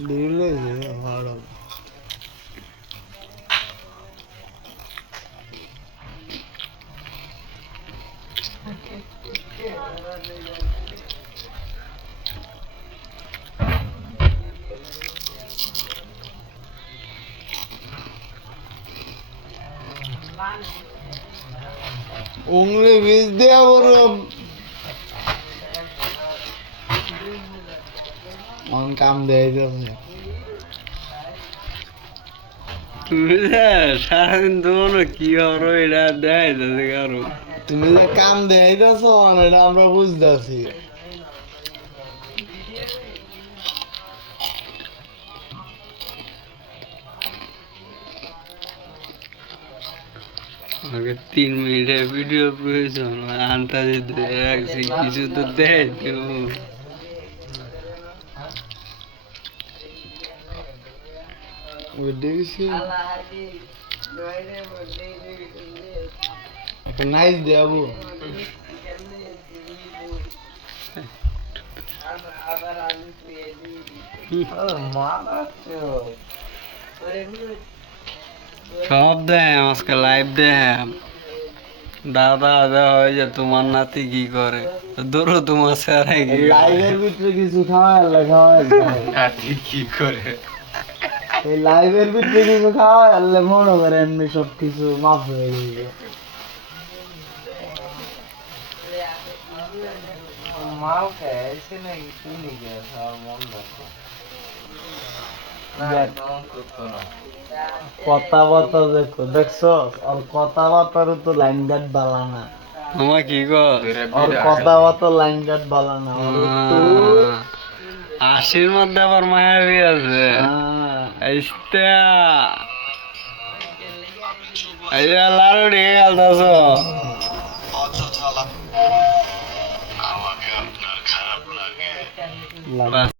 দিলে ভালো উংলি বীজ দেওয়া বললাম অন কাম দেয় যাবে তুমি সারাদিন তোমার কি করো এটা দেয় যাচ্ছে কারো তুমি যে কাম দেয়তেছ এটা আমরা বুঝতেছি আমাকে 3 মিনিটের ভিডিও প্রয়োজন আন্তাজে রাখছি কিছু তো দেয় তো দেখছি একটা নাইস দেবো সব দেয় আজকে লাইভ দেয় দাদা দাদা হয়ে যায় তোমার নাতি কি করে ধরো তোমার স্যারে কি লাইভের ভিতরে কিছু খাওয়া নাতি কি করে এই লাইভের ভিতরে কিছু খাওয়া আনলে মনে করেন সব কিছু মাফ হয়ে যাবে মাল খাইছে নাকি শুনি গেছে মন রাখো কথাবার্তা দেখো দেখছো আর কথাবার্তারও তো লাইন গার্ড বালা না তোমার কি কর আর কথাবার্তা লাইন গার্ড বালা না হাসির মধ্যে আবার মায়াবী আছে লাড়ু ঢেকে গেলতাছ লাগে